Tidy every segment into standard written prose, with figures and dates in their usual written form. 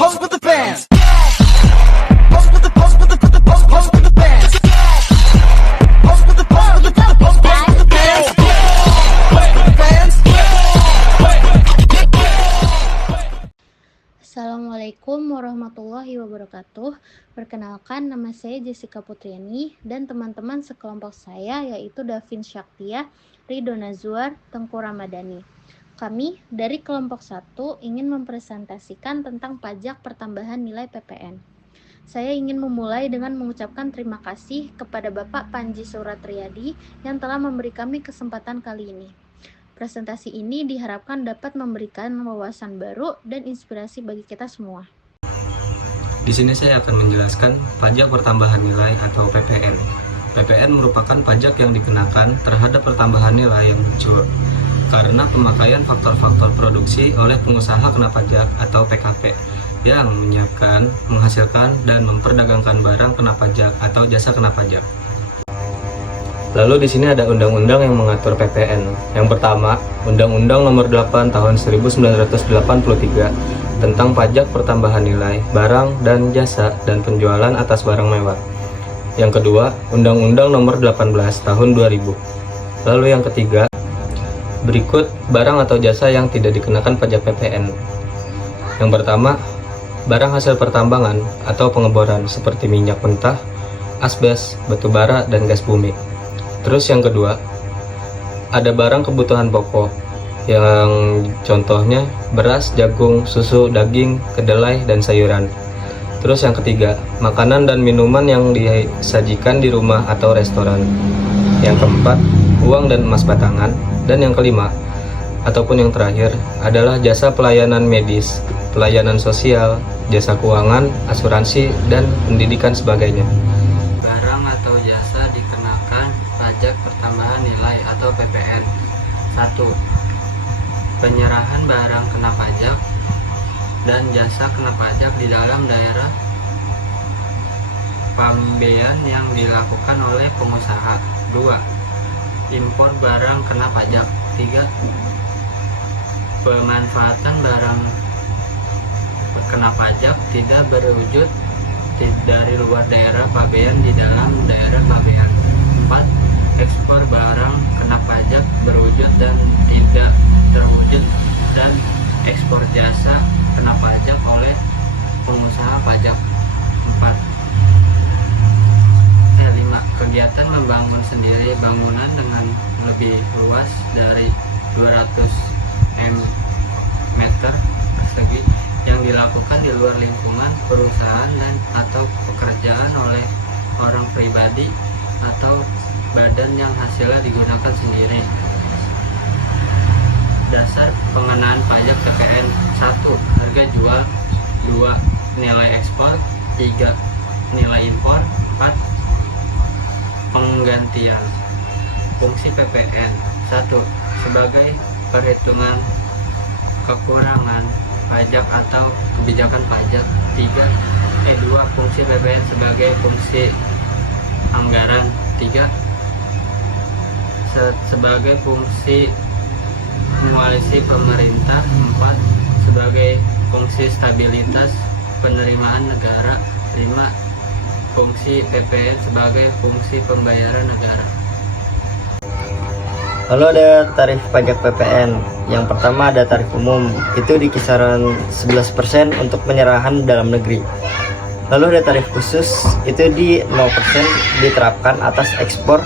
Pose with the bands. Pose with the pose with the pose with the bands. Pose with the pose with the pose with the bands. Pose with the bands. Assalamualaikum warahmatullahi wabarakatuh. Perkenalkan, nama saya Jessica Putriani dan teman-teman sekelompok saya yaitu Davin Syaktia, Ridho Nazwar, Tengku Ramadhani. Kami dari kelompok 1 ingin mempresentasikan tentang pajak pertambahan nilai PPN. Saya ingin memulai dengan mengucapkan terima kasih kepada Bapak Panji Suratriyadi yang telah memberi kami kesempatan kali ini. Presentasi ini diharapkan dapat memberikan wawasan baru dan inspirasi bagi kita semua. Di sini saya akan menjelaskan pajak pertambahan nilai atau PPN. PPN merupakan pajak yang dikenakan terhadap pertambahan nilai yang muncul karena pemakaian faktor-faktor produksi oleh pengusaha kena pajak atau PKP yang menyiapkan, menghasilkan, dan memperdagangkan barang kena pajak atau jasa kena pajak. Lalu di sini ada undang-undang yang mengatur PPN. Yang pertama, Undang-Undang Nomor 8 Tahun 1983 tentang pajak pertambahan nilai barang dan jasa dan penjualan atas barang mewah. Yang kedua, Undang-Undang Nomor 18 Tahun 2000. Lalu yang ketiga, berikut barang atau jasa yang tidak dikenakan pajak PPN. Yang pertama, barang hasil pertambangan atau pengeboran seperti minyak mentah, asbes, batu bara, dan gas bumi. Terus yang kedua, ada barang kebutuhan pokok yang contohnya beras, jagung, susu, daging, kedelai, dan sayuran. Terus yang ketiga, makanan dan minuman yang disajikan di rumah atau restoran. Yang keempat, uang dan emas batangan. Dan yang kelima, ataupun yang terakhir, adalah jasa pelayanan medis, pelayanan sosial, jasa keuangan, asuransi, dan pendidikan sebagainya. Barang atau jasa dikenakan pajak pertambahan nilai atau PPN. 1. Penyerahan barang kena pajak dan jasa kena pajak di dalam daerah pembiayaan yang dilakukan oleh pengusaha. 2. Impor barang kena pajak. 3. Pemanfaatan barang kena pajak tidak berwujud dari luar daerah pabean di dalam daerah pabean. 4. Ekspor barang kena pajak berwujud dan tidak terwujud dan ekspor jasa kena pajak oleh pengusaha pajak. 5. Kegiatan membangun sendiri bangunan dengan lebih luas dari 200 meter persegi yang dilakukan di luar lingkungan perusahaan dan atau pekerjaan oleh orang pribadi atau badan yang hasilnya digunakan sendiri. Dasar pengenaan pajak PPN. 1. Harga jual. 2. Nilai ekspor. 3. Nilai impor. 4. Penggantian. Fungsi PPN. 1. Sebagai perhitungan kekurangan pajak atau kebijakan pajak. 2. Fungsi PPN sebagai fungsi anggaran. 3. Sebagai fungsi koalisi pemerintah. 4. Sebagai fungsi stabilitas penerimaan negara. 5. Fungsi PPN sebagai fungsi pembayaran negara. Lalu ada tarif pajak PPN. Yang pertama ada tarif umum, itu di kisaran 11% untuk penyerahan dalam negeri. Lalu ada tarif khusus, itu di 0% diterapkan atas ekspor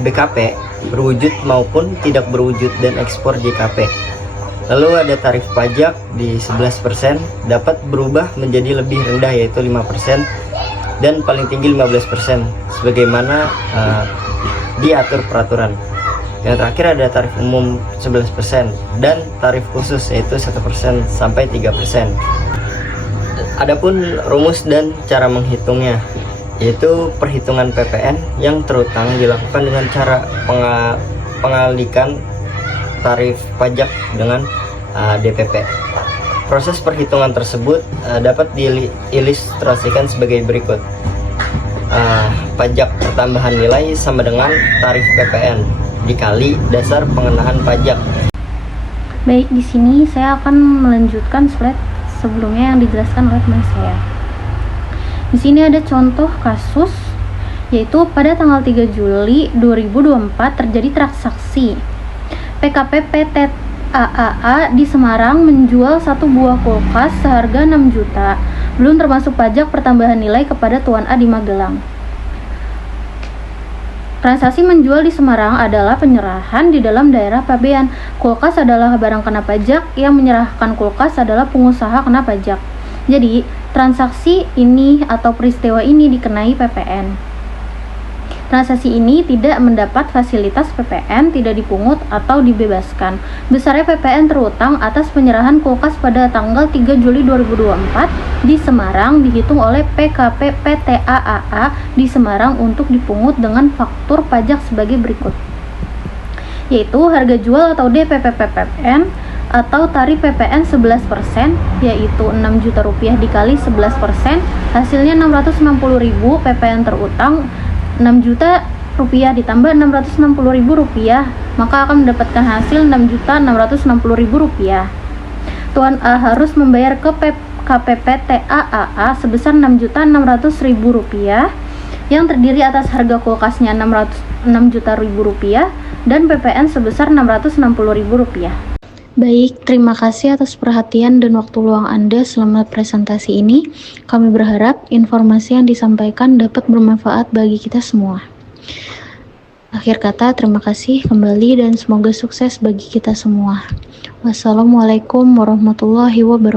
BKP berwujud maupun tidak berwujud dan ekspor JKP. Lalu ada tarif pajak di 11%, dapat berubah menjadi lebih rendah yaitu 5% dan paling tinggi 15% sebagaimana diatur peraturan. Yang terakhir ada tarif umum 11% dan tarif khusus yaitu 1% sampai 3%. Adapun rumus dan cara menghitungnya, yaitu perhitungan PPN yang terutang dilakukan dengan cara pengalikan tarif pajak dengan DPP. Proses perhitungan tersebut dapat diilustrasikan sebagai berikut. Pajak pertambahan nilai sama dengan tarif PPN dikali dasar pengenaan pajak. Baik, di sini saya akan melanjutkan slide sebelumnya yang dijelaskan oleh teman saya. Di sini ada contoh kasus, yaitu pada tanggal 3 Juli 2024 terjadi transaksi PKP PT AAA di Semarang menjual satu buah kulkas seharga 6 juta, belum termasuk pajak pertambahan nilai kepada Tuan A di Magelang. Transaksi menjual di Semarang adalah penyerahan di dalam daerah pabean. Kulkas adalah barang kena pajak, yang menyerahkan kulkas adalah pengusaha kena pajak. Jadi, transaksi ini atau peristiwa ini dikenai PPN. Transaksi ini tidak mendapat fasilitas PPN, tidak dipungut atau dibebaskan. Besarnya PPN terutang atas penyerahan kulkas pada tanggal 3 Juli 2024 di Semarang dihitung oleh PKP PT AAA di Semarang untuk dipungut dengan faktur pajak sebagai berikut, yaitu harga jual atau DPP PPN atau tarif PPN 11%, yaitu 6 juta rupiah dikali 11%, hasilnya 660.000. PPN terutang 6 juta rupiah ditambah 660.000 rupiah, maka akan mendapatkan hasil 6.660.000 rupiah. Tuan A harus membayar ke KPPT AAA sebesar 6.600.000 rupiah, yang terdiri atas harga kulkasnya 6 juta rupiah dan PPN sebesar 660.000 rupiah. Baik, terima kasih atas perhatian dan waktu luang Anda selama presentasi ini. Kami berharap informasi yang disampaikan dapat bermanfaat bagi kita semua. Akhir kata, terima kasih kembali dan semoga sukses bagi kita semua. Wassalamualaikum warahmatullahi wabarakatuh.